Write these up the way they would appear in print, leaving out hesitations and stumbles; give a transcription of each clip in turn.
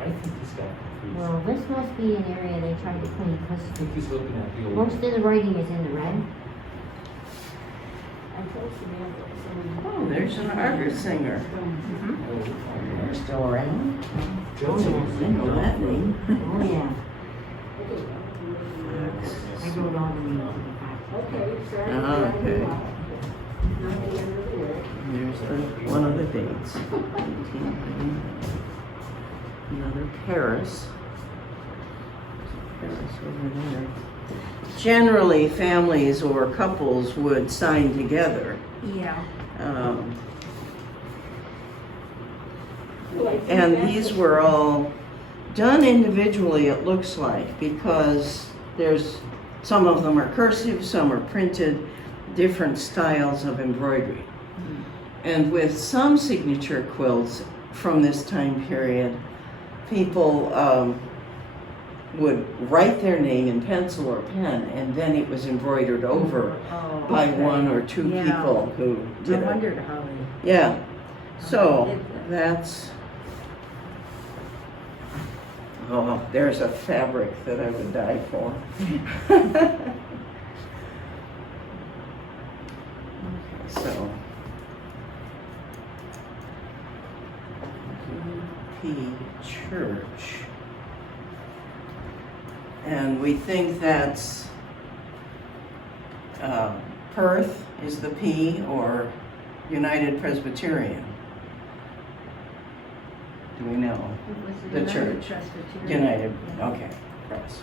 I think he's got confused. Well, this must be an area they tried to clean I because think he's looking at the old. most of the writing is in the red. Oh, there's an Argus singer. They're still around. Joe I said know that name. Oh, yeah. I wrote all the names in the back. Okay. There's one of the dates. Another Paris. Paris over there. Generally, families or couples would sign together. Yeah. And these were all done individually, it looks like, because there's some of them are cursive, some are printed, different styles of embroidery. And with some signature quilts from this time period, people would write their name in pencil or pen, and then it was embroidered over by one or two people who did it. I wondered how they... Yeah, so that's, oh, there's a fabric that I would die for. Okay, so. UP Church. And we think that's Perth is the P, or United Presbyterian. Do we know? The church. United, okay, Press.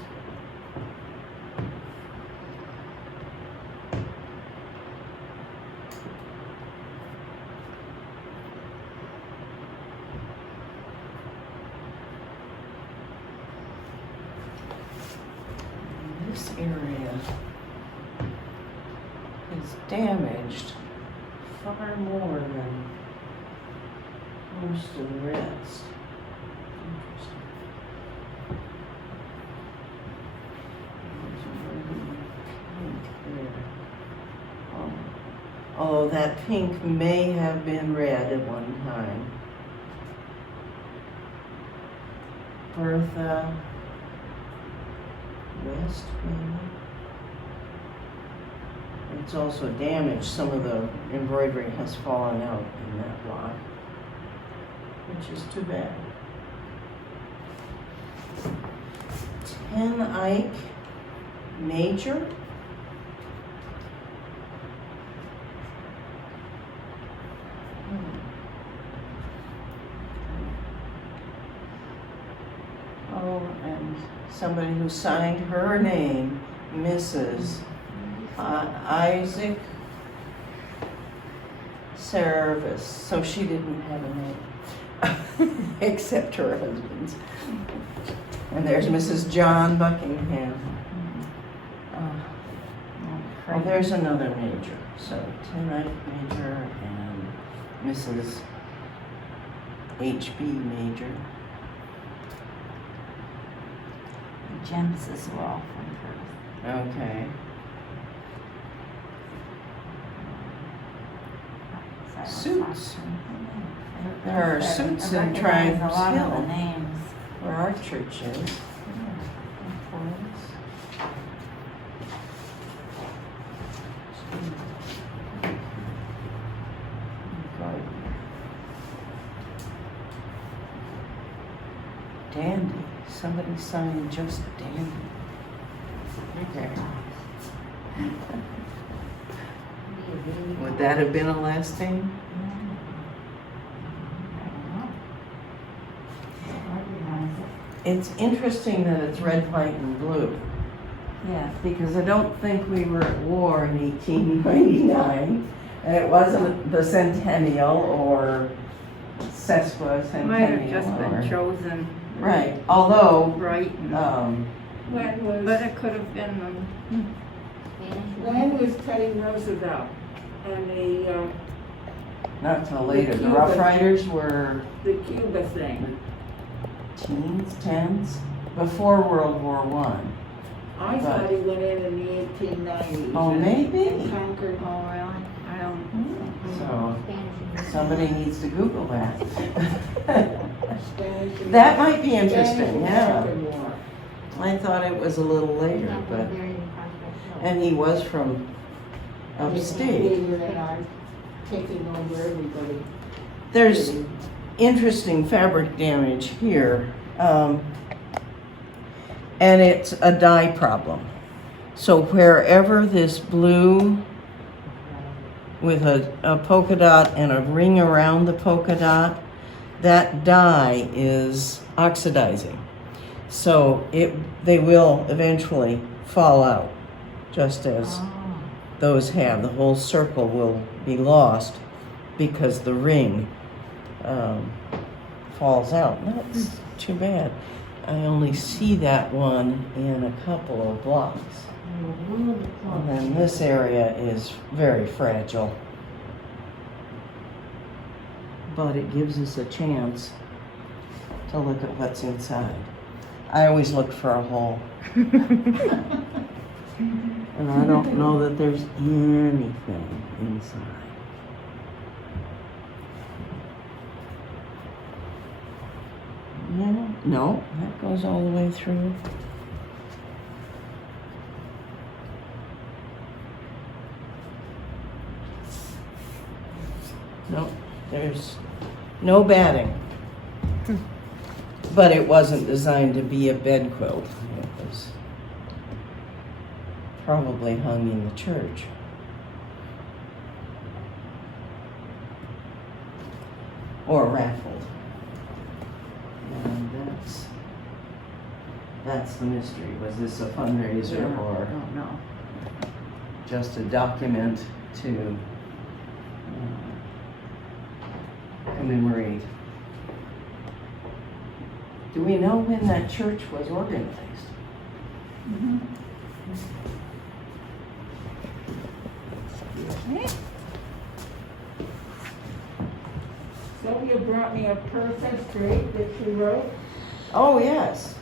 This area is damaged far more than most of the rest. Interesting. Although that pink may have been red at one time. Bertha West, maybe. It's also damaged. Some of the embroidery has fallen out in that block, which is too bad. 10 Ike Major. Oh, and somebody who signed her name, Mrs. Isaac Service. So she didn't have a name, except her husband's. And there's Mrs. John Buckingham. Oh, there's another major. So 10 Ike Major and Mrs. H.B. Major. Gems as well from Perth. Okay. Suits. There are suits in Triumphs a lot of the Hill, names. where our church is. Dandy. Somebody signed just Dandy. Okay. Would that have been a last name? It's interesting that it's red, white, and blue. Yeah. Because I don't think we were at war in 1899, and it wasn't the centennial or sesquicentennial. Might have just been chosen. Right, although, Right. But it could have been, when was Teddy Roosevelt and not till later, the Rough Riders were the Cuba thing? teens, tens, before World War One. I thought he went in the 1890s. Oh, maybe. And conquered. oh, really? I don't. So, somebody needs to Google that. That might be interesting, American yeah. War. I thought it was a little later, but, and he was from upstate. They were taking over everybody. There's interesting fabric damage here, and it's a dye problem. So wherever this blue with a polka dot and a ring around the polka dot, that dye is oxidizing. So they will eventually fall out, just as those have. The whole circle will be lost because the ring falls out. That's too bad. I only see that one in a couple of blocks. And then this area is very fragile. But it gives us a chance to look at what's inside. I always look for a hole. And I don't know that there's anything inside. Yeah, no, that goes all the way through. No, there's no batting. But it wasn't designed to be a bed quilt. It was probably hung in the church. Or raffled. And that's the mystery. Was this a fundraiser or no. just a document to commemorate? Do we know when that church was organized? Sylvia brought me a Perth history that she wrote. Oh, yes.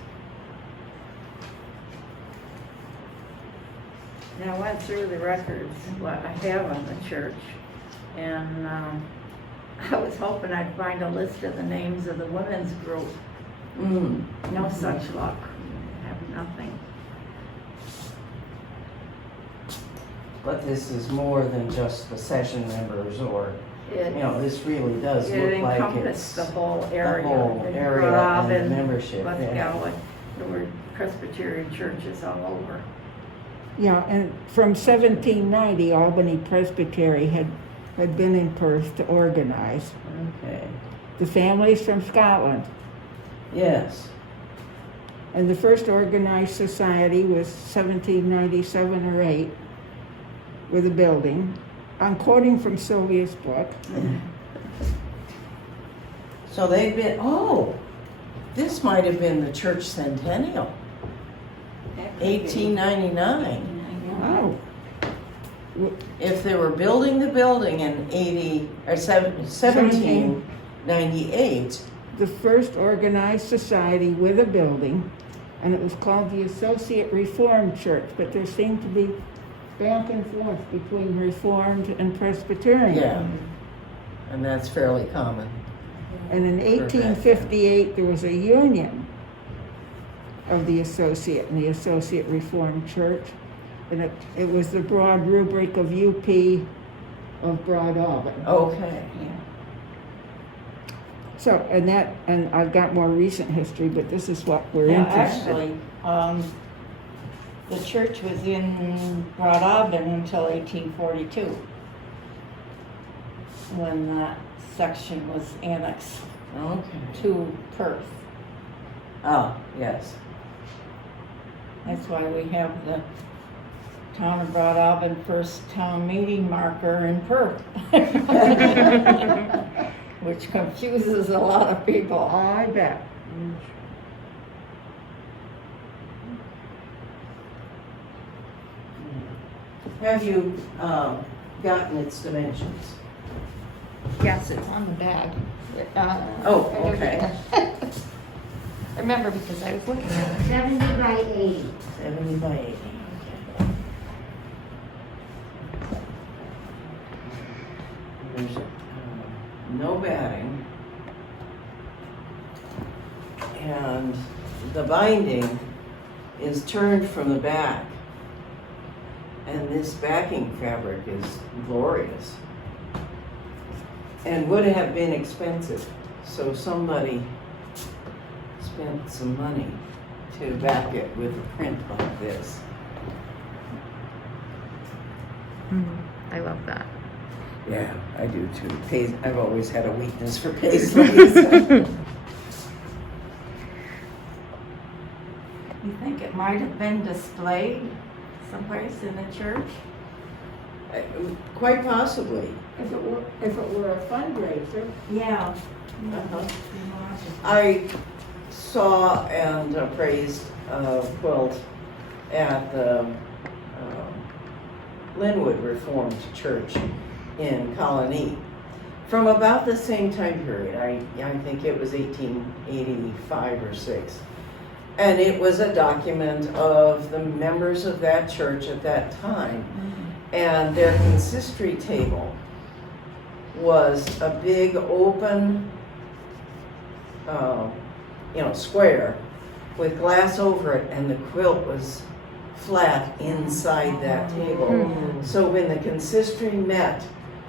Now, I went through the records, what I have on the church, and I was hoping I'd find a list of the names of the women's group. No such luck. I have nothing. But this is more than just the session members, or, It, you know, this really does it look like encompassed it's the whole area. the whole And area Rob and the membership. West Yeah. Galway, there were Presbyterian churches all over. Yeah, and from 1790, Albany Presbytery had been in Perth to organize. Okay. The families from Scotland. Yes. And the first organized society was 1797 or 8 with a building. I'm quoting from Sylvia's book. So they've been, this might have been the church centennial, 1899. Oh, If they were building the building in 1798, the first organized society with a building, and it was called the Associate Reformed Church, but there seemed to be back and forth between Reformed and Presbyterian. yeah, and that's fairly common. And in 1858, there was a union of the Associate and the Associate Reformed Church, and it was the broad rubric of UP of Broad Auburn. Okay. So, and I've got more recent history, but this is what we're interested in. Actually, the church was in Broad Auburn until 1842, when that section was annexed Okay. to Perth. Ah, yes. That's why we have the Town of Broad Auburn first town meeting marker in Perth. Which confuses a lot of people. I bet. Have you gotten its dimensions? Yes, it's on the bag. Oh, okay. I remember because I was looking at it. 70 by 80. 70 by 80. Okay. There's no batting. And the binding is turned from the back. And this backing fabric is glorious. And would have been expensive. So somebody spent some money to back it with a print like this. I love that. Yeah, I do too. I've always had a weakness for paisleys. You think it might have been displayed someplace in the church? Quite possibly. If it were a fundraiser, Yeah. Uh-huh. I saw and appraised a quilt at the Linwood Reformed Church in Colony from about the same time period. I think it was 1885 or 6. And it was a document of the members of that church at that time. And their consistory table was a big open square with glass over it, and the quilt was flat inside that table. So when the consistory met,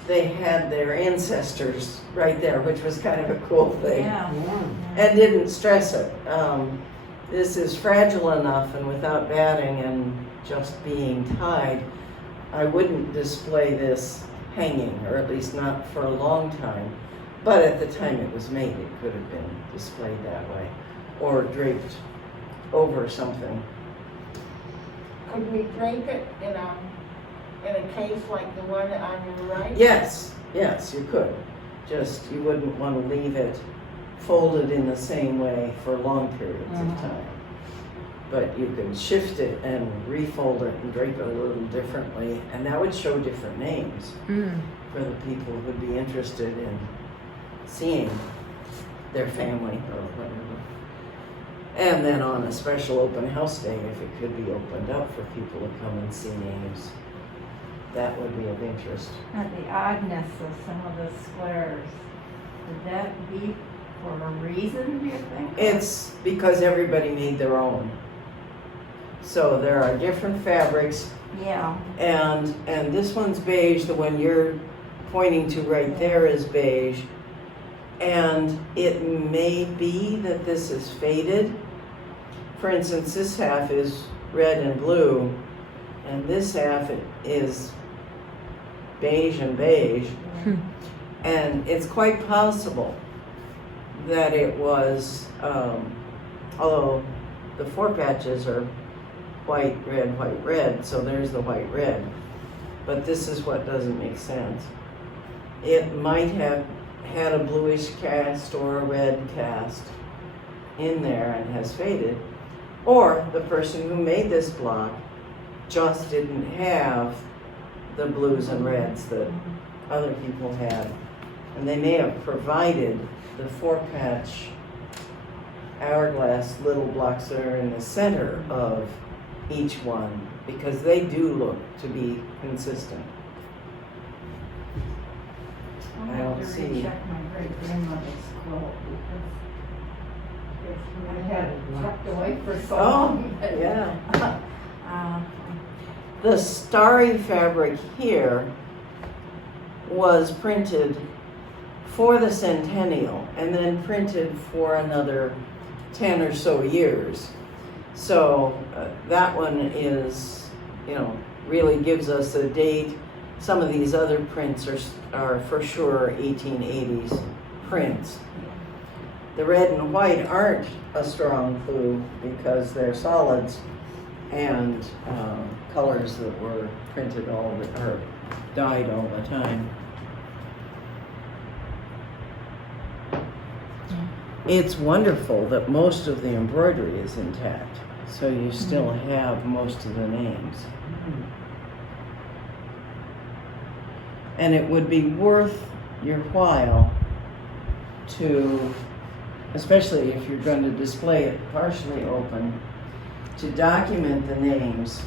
they had their ancestors right there, which was kind of a cool thing. Yeah. And didn't stress it. This is fragile enough, and without batting and just being tied, I wouldn't display this hanging, or at least not for a long time. But at the time it was made, it could have been displayed that way, or draped over something. could we drape it in a case like the one on your right? Yes, you could. Just, you wouldn't want to leave it folded in the same way for long periods of time. But you could shift it and refold it and drape it a little differently, and that would show different names for the people who would be interested in seeing their family or whatever. And then on a special open house day, if it could be opened up for people to come and see names, that would be of interest. And the oddness of some of the squares, would that be for a reason, do you think? It's because everybody made their own. So there are different fabrics, Yeah. and this one's beige, the one you're pointing to right there is beige. And it may be that this is faded. For instance, this half is red and blue, and this half is beige and beige. And it's quite possible that it was, although the four patches are white, red, so there's the white, red. But this is what doesn't make sense. It might have had a bluish cast or a red cast in there and has faded. Or the person who made this block just didn't have the blues and reds that other people had. And they may have provided the four patch hourglass little blocks that are in the center of each one, because they do look to be consistent. I'll I have don't to see. recheck my great grandmother's quilt because I had it tucked away for so long. Yeah. Uh, The starry fabric here was printed for the centennial and then printed for another 10 or so years. So that one is, really gives us a date. Some of these other prints are for sure 1880s prints. The red and white aren't a strong clue because they're solids and colors that were printed or dyed all the time. It's wonderful that most of the embroidery is intact, so you still have most of the names. And it would be worth your while to, especially if you're going to display it partially open, to document the names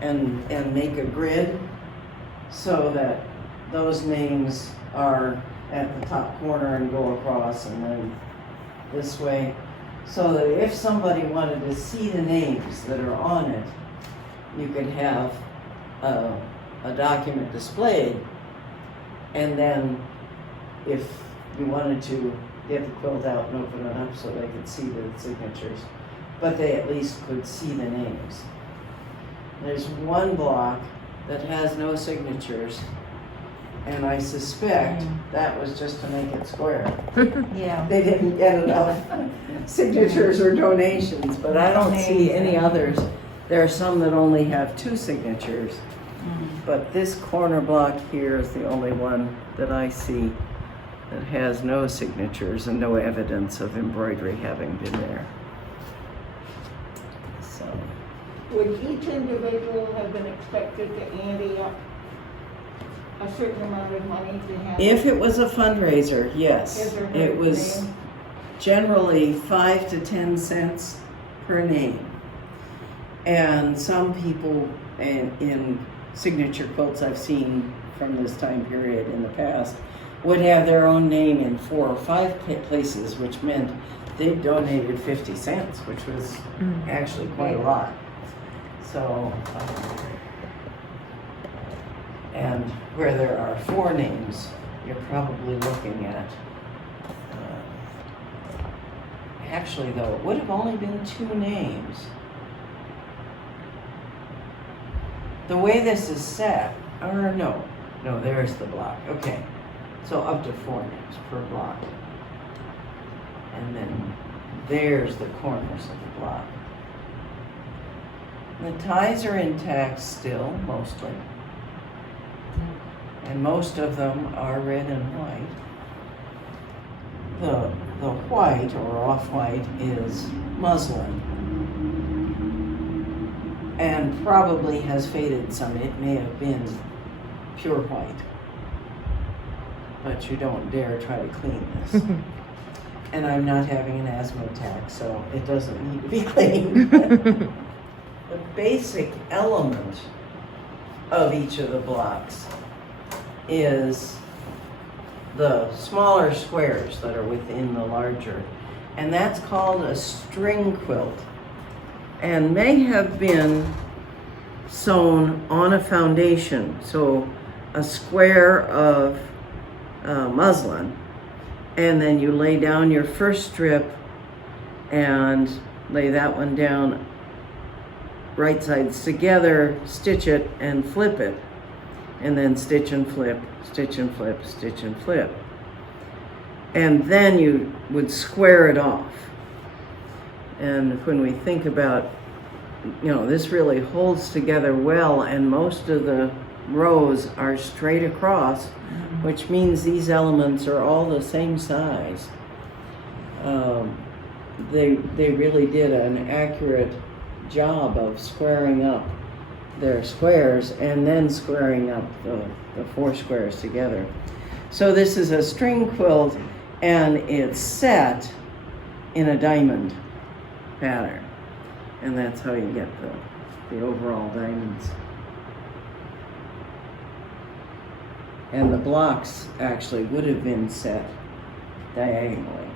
and make a grid so that those names are at the top corner and go across and then this way, So that if somebody wanted to see the names that are on it, you could have a document displayed. And then if you wanted to get the quilt out and open it up so they could see the signatures, but they at least could see the names. There's one block that has no signatures, and I suspect that was just to make it square. Yeah. They didn't get enough signatures or donations, but I don't see any others. There are some that only have 2 signatures, but this corner block here is the only one that I see that has no signatures and no evidence of embroidery having been there. So, Would each individual have been expected to ante up a certain amount of money to have? if it was a fundraiser, yes, Is there it a was name? generally 5 to 10 cents per name. And some people in signature quilts I've seen from this time period in the past would have their own name in 4 or 5 places, which meant they donated 50 cents, which was actually quite a lot. So, and where there are 4 names, you're probably looking at, actually though, it would have only been 2 names. The way this is set, or no, there's the block, okay. So up to 4 names per block. And then there's the corners of the block. The ties are intact still, mostly. And most of them are red and white. The white or off-white is muslin. And probably has faded some. It may have been pure white. But you don't dare try to clean this. And I'm not having an asthma attack, so it doesn't need to be cleaned. The basic element of each of the blocks is the smaller squares that are within the larger. And that's called a string quilt, and may have been sewn on a foundation. So a square of muslin, and then you lay down your first strip and lay that one down right sides together, stitch it and flip it, and then stitch and flip, stitch and flip, stitch and flip. And then you would square it off. And when we think about, this really holds together well, and most of the rows are straight across, which means these elements are all the same size. They really did an accurate job of squaring up their squares and then squaring up the 4 squares together. So this is a string quilt, and it's set in a diamond pattern, and that's how you get the overall diamonds. And the blocks actually would have been set diagonally.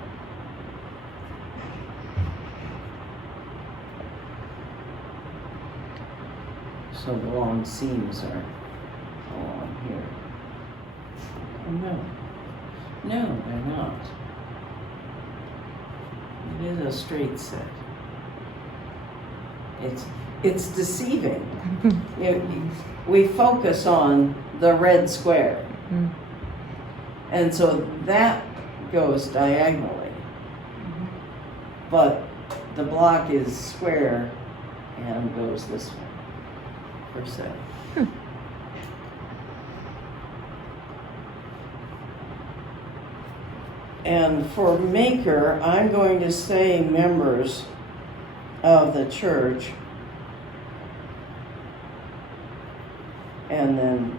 So the long seams are along here. Oh, no, they're not. It is a straight set. It's deceiving. We focus on the red square. And so that goes diagonally. But the block is square and goes this way, per se. And for maker, I'm going to say members of the church, and then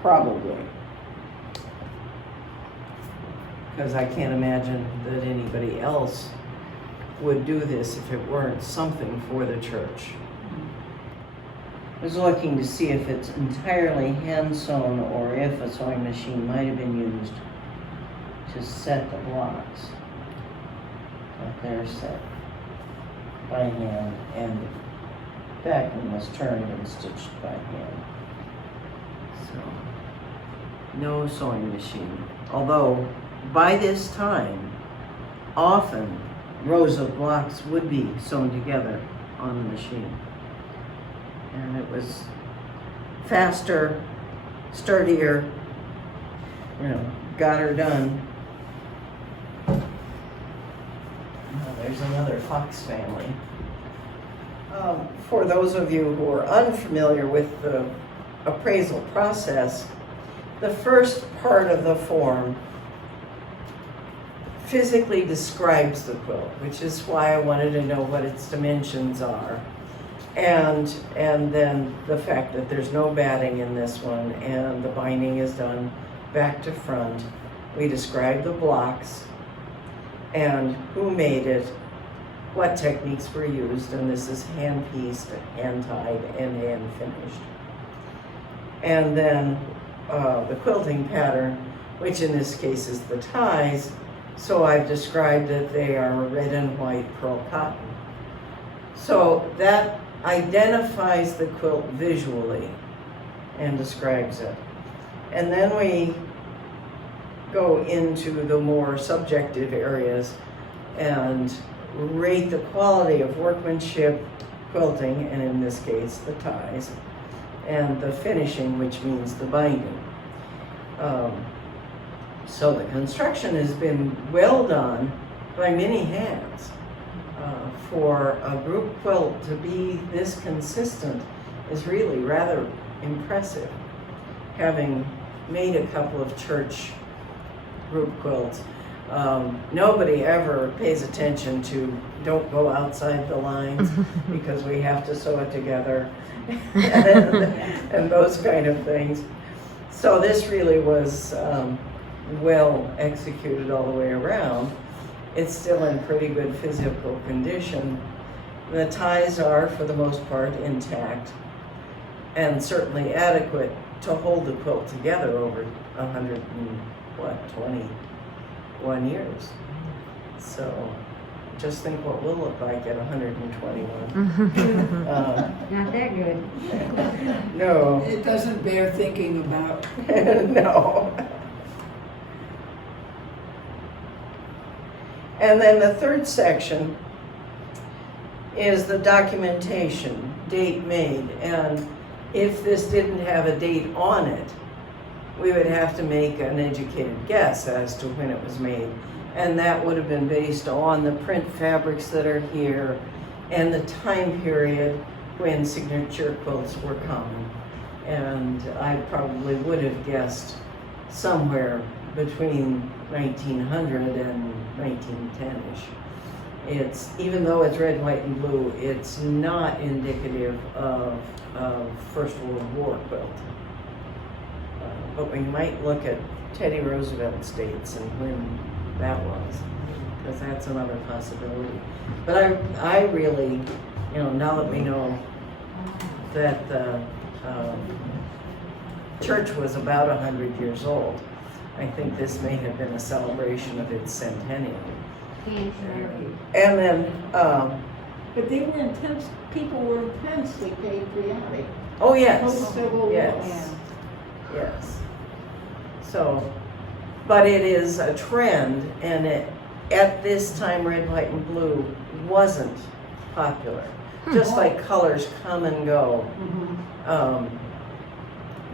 probably, because I can't imagine that anybody else would do this if it weren't something for the church. I was looking to see if it's entirely hand sewn or if a sewing machine might have been used to set the blocks. But they're set. by hand, and backing was turned and stitched by hand. So, no sewing machine. Although, by this time, often rows of blocks would be sewn together on the machine. And it was faster, sturdier, got her done. There's another Fox family. For those of you who are unfamiliar with the appraisal process, the first part of the form physically describes the quilt, which is why I wanted to know what its dimensions are. And then the fact that there's no batting in this one and the binding is done back to front. We describe the blocks and who made it, what techniques were used, and this is hand-pieced, hand-tied, and hand-finished. And then the quilting pattern, which in this case is the ties, so I've described that they are red and white pearl cotton. So that identifies the quilt visually and describes it. And then we go into the more subjective areas and rate the quality of workmanship, quilting, and in this case, the ties, and the finishing, which means the binding. So the construction has been well done by many hands. For a group quilt to be this consistent is really rather impressive. Having made a couple of church group quilts, nobody ever pays attention to don't go outside the lines because we have to sew it together and those kind of things. So this really was well executed all the way around. It's still in pretty good physical condition. The ties are, for the most part, intact and certainly adequate to hold the quilt together over 21 years. So just think what we'll look like at 121. Not that good. No. It doesn't bear thinking about. No. And then the third section is the documentation, date made. And if this didn't have a date on it, we would have to make an educated guess as to when it was made. And that would have been based on the print fabrics that are here and the time period when signature quilts were common. And I probably would have guessed somewhere between 1900 and 1910-ish. It's, even though it's red, white, and blue, it's not indicative of First World War quilt. But we might look at Teddy Roosevelt's dates and when that was, because that's another possibility. But I really, now that we know that the church was about 100 years old, I think this may have been a celebration of its centennial. And then, But they were intense, people were intensely patriotic. oh yes, Post-Civil War. yes, yes. So, but it is a trend, and at this time, red, white, and blue wasn't popular. Just like colors come and go.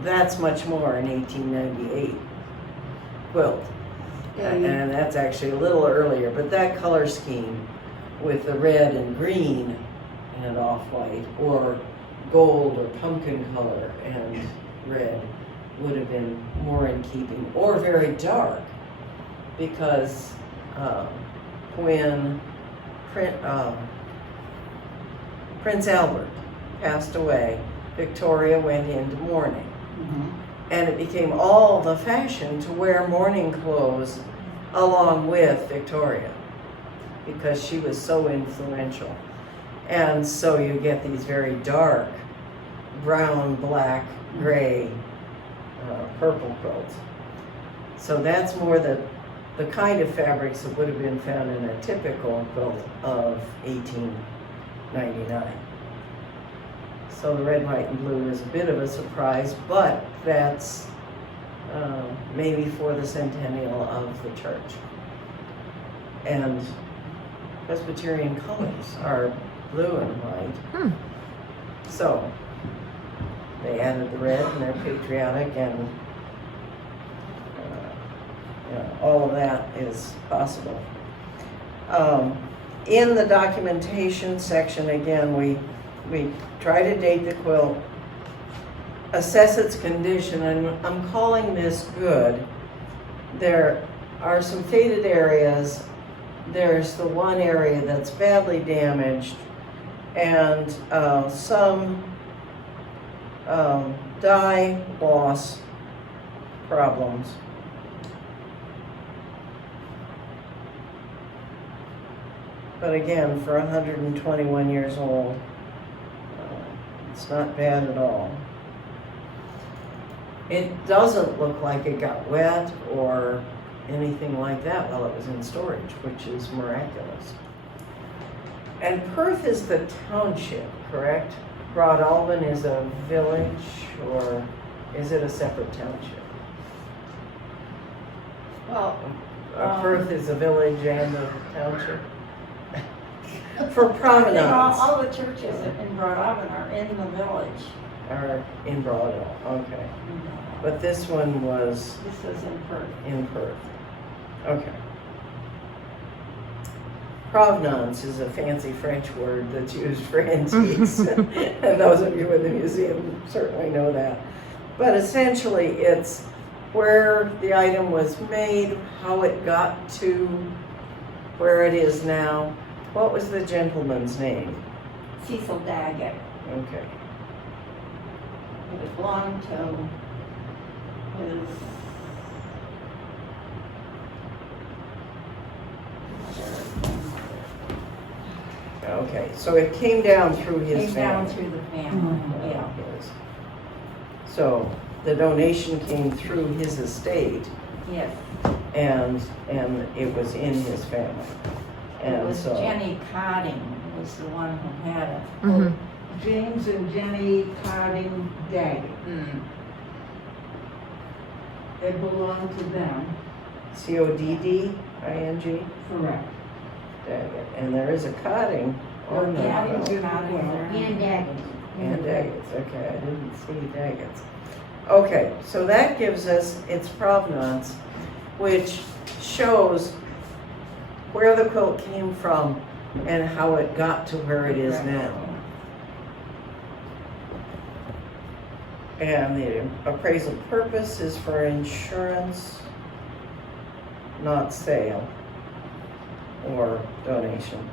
That's much more in 1898 quilt. And that's actually a little earlier, but that color scheme with the red and green and off-white, or gold or pumpkin color and red, would have been more in keeping, or very dark, because when Prince Albert passed away, Victoria went into mourning. And it became all the fashion to wear mourning clothes along with Victoria, because she was so influential. And so you get these very dark, brown, black, gray, purple quilts. So that's more the kind of fabrics that would have been found in a typical quilt of $1,999. So the red, white, and blue is a bit of a surprise, but that's maybe for the centennial of the church. And Presbyterian colors are blue and white. So they added the red, and they're patriotic, and all of that is possible. In the documentation section, again, we try to date the quilt, assess its condition, and I'm calling this good. There are some faded areas. There's the one area that's badly damaged, and some dye loss problems. But again, for 121 years old, it's not bad at all. It doesn't look like it got wet or anything like that while it was in storage, which is miraculous. And Perth is the township, correct? Broadalbin is a village, or is it a separate township? Well, Perth is a village and a township? For I think provenance. all the churches in Broadalbin are in the village. Are in Broadalbin, okay. But this one was This is in Perth. in Perth. Okay. Provenance is a fancy French word that's used for antiques. And those of you in the museum certainly know that. But essentially it's where the item was made, how it got to where it is now. What was the gentleman's name? Cecil Daggett. Okay. It belonged to his Okay, so it came down through his came down family. through the family, yeah. Yes. So the donation came through his estate, Yes. and it was in his family. It And was so Jenny Cotting was the one who had it. Mhm. James and Jenny Carding Daggett. It belonged to them, Codding, correct. Daggett. And there is a Cotting on the Yeah, it was well. Cotting there. And Daggett. And Daggett's, okay, I didn't see Daggett's. Okay, so that gives us its provenance, which shows where the quilt came from and how it got to where it is now. And the appraisal purpose is for insurance, not sale or donation.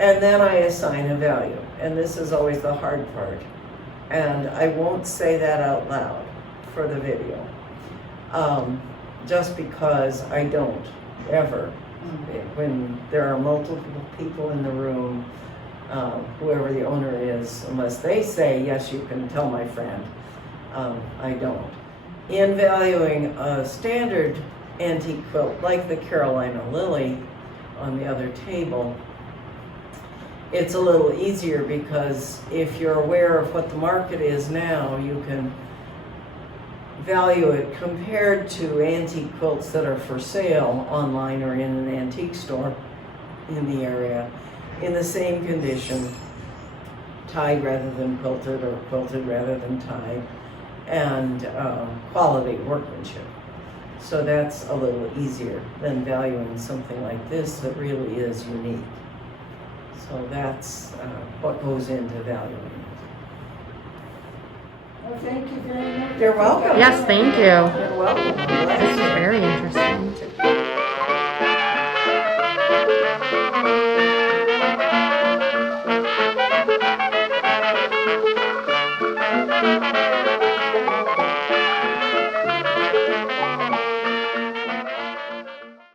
And then I assign a value, and this is always the hard part. And I won't say that out loud for the video, just because I don't ever. When there are multiple people in the room, whoever the owner is, unless they say, yes, you can tell my friend, I don't. In valuing a standard antique quilt like the Carolina Lily on the other table, it's a little easier because if you're aware of what the market is now, you can value it compared to antique quilts that are for sale online or in an antique store in the area in the same condition, tied rather than quilted or quilted rather than tied, and quality workmanship. So that's a little easier than valuing something like this that really is unique. So that's what goes into valuing it. Well, thank you very much. You're welcome. Yes, thank you. You're welcome. This is very interesting.